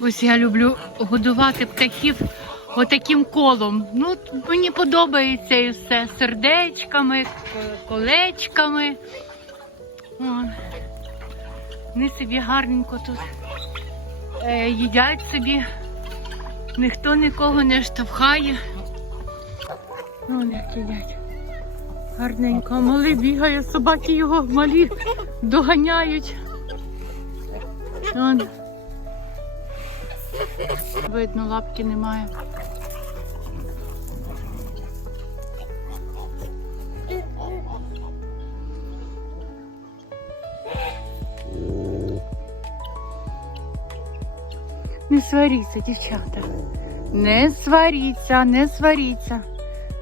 Ось я люблю годувати птахів отаким колом. Ну, мені подобається і все сердечками, колечками. О, Вони собі гарненько тут е, їдять собі. Ніхто нікого не штовхає. Вон як їдять. Гарненько. Малий бігає, собаки його малі доганяють. Вон. Видно, лапки немає. Не сваріться, дівчата. Не сваріться, не сваріться,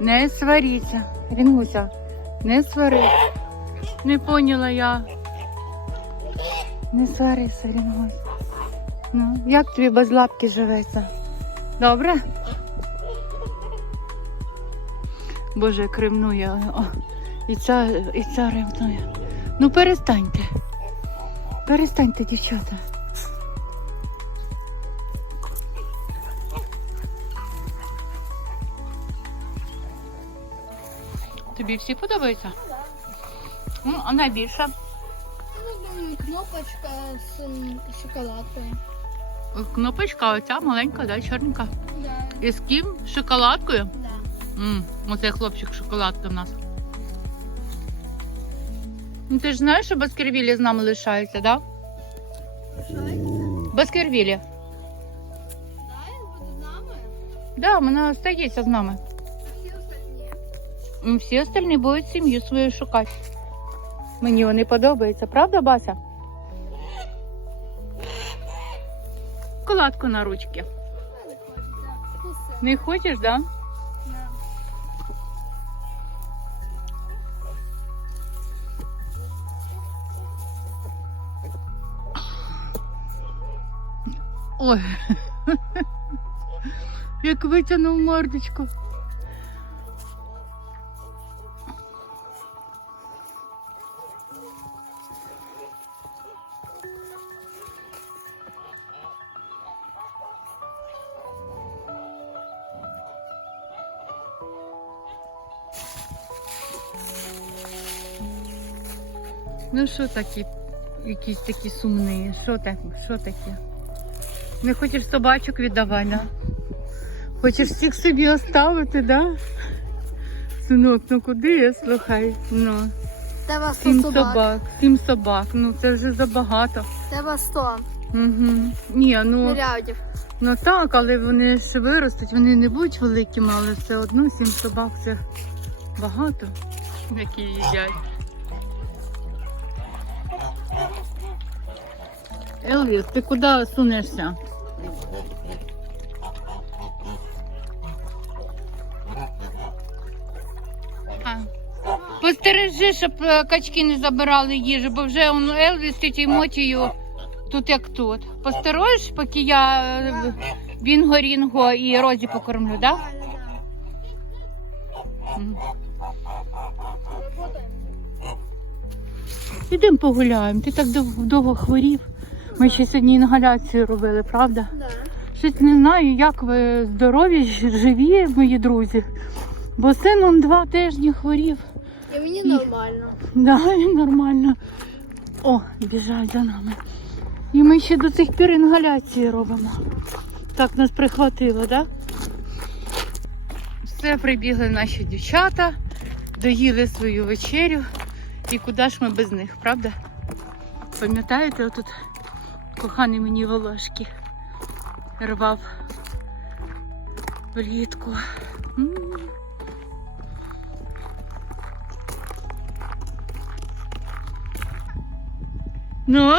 не сваріться. Рінгуся, не свари. Не поняла я. Не сварися, Рінгусь. Ну, як тобі без лапки живеться? Добре? Боже, як ревнує. О, і ця, і ця ревнує. Ну перестаньте. Перестаньте, дівчата. Тобі всі подобаються? Ну, а найбільше. Ну, кнопочка з шоколадкою. Кнопочка оця маленька, да, чорненька. Да. І з ким? З Шоколадкою? Да. М, оцей хлопчик шоколадка в нас. Ну, ти ж знаєш, що Баскервілі з нами лишається, да? Баскервілі. Да, він буде з нами. Да, вона остається з нами. Всі остальні. Всі остальні будуть сім'ю свою шукати. Мені вони подобаються, правда, Бася? Шоколадку на ручки. Не хочеш? Да. Ой. Як витягнув мордочку. Ну що такі, якісь такі сумні? Що так, що таке? Не хочеш собачок віддавай, да? Хочеш всіх собі оставити, да? Синок, ну куди я слухай? Ну, Тебе 100 сім собак. собак, сім собак, ну це вже забагато. Тебе 100 Угу. Ні, ну, мільярдів. ну так, але вони ж виростуть, вони не будуть великими, але все одно сім собак це багато, які їдять. Елвіс, ти куди сунешся? Постережи, щоб е, качки не забирали їжу, бо вже он Елвіс тітю Мотію тут як тут. Постережиш, поки я е, Бінго, Рінго і Розі покормлю, так? Да? М. Ідемо погуляємо. Ти так дов- довго хворів. Ми ще сьогодні інгаляцію робили, правда? Да. Щось не знаю, як ви здорові, ж- живі, мої друзі. Бо син он два тижні хворів. І мені нормально. Да, він нормально. О, біжать за нами. І ми ще до цих пір інгаляції робимо. Так нас прихватило, так? Да? Все, прибігли наші дівчата, доїли свою вечерю. І куди ж ми без них, правда? Пам'ятаєте, отут коханий мені волошки рвав влітку. М. Ну?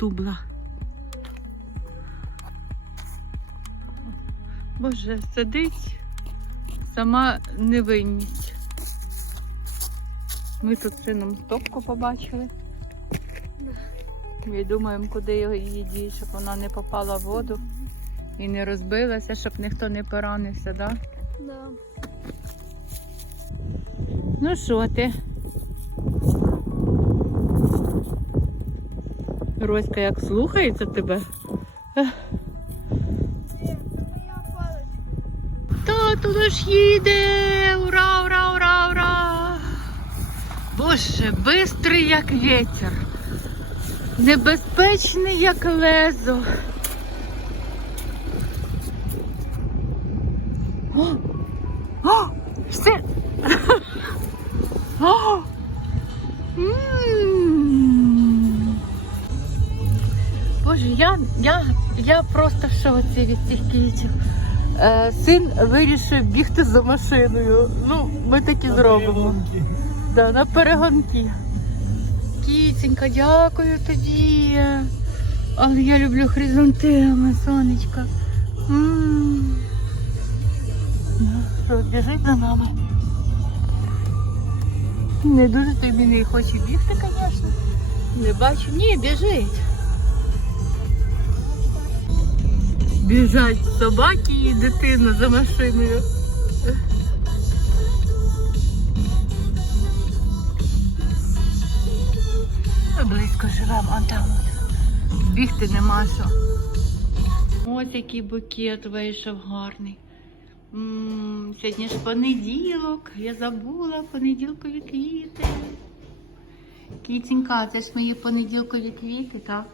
Стубла. Боже, сидить сама невинність. Ми тут сином стопку побачили. І думаємо, куди його її щоб вона не попала в воду і не розбилася, щоб ніхто не поранився, да? Да. Ну що ти? Роська як слухається тебе. Паличка. Тату наш їде! Ура, ура, ура, ура! Боже, бистрий як вітер, небезпечний як лезо. О! Я, просто в шоці від цих квітів. Е, син вирішив бігти за машиною. Ну, ми так і зробимо. Да, на перегонки. Кіценька, дякую тобі. Але я люблю хризантеми, сонечка. М. Ну, Що, біжить за нами? Не дуже тобі не хоче бігти, звісно. Не бачу. Ні, біжить. Біжать собаки і дитина за машиною. Близько живемо, а там бігти нема що. Ось який букет вийшов гарний. м сьогодні ж понеділок, я забула понеділкові квіти. Кітенька, це ж мої понеділкові квіти, так?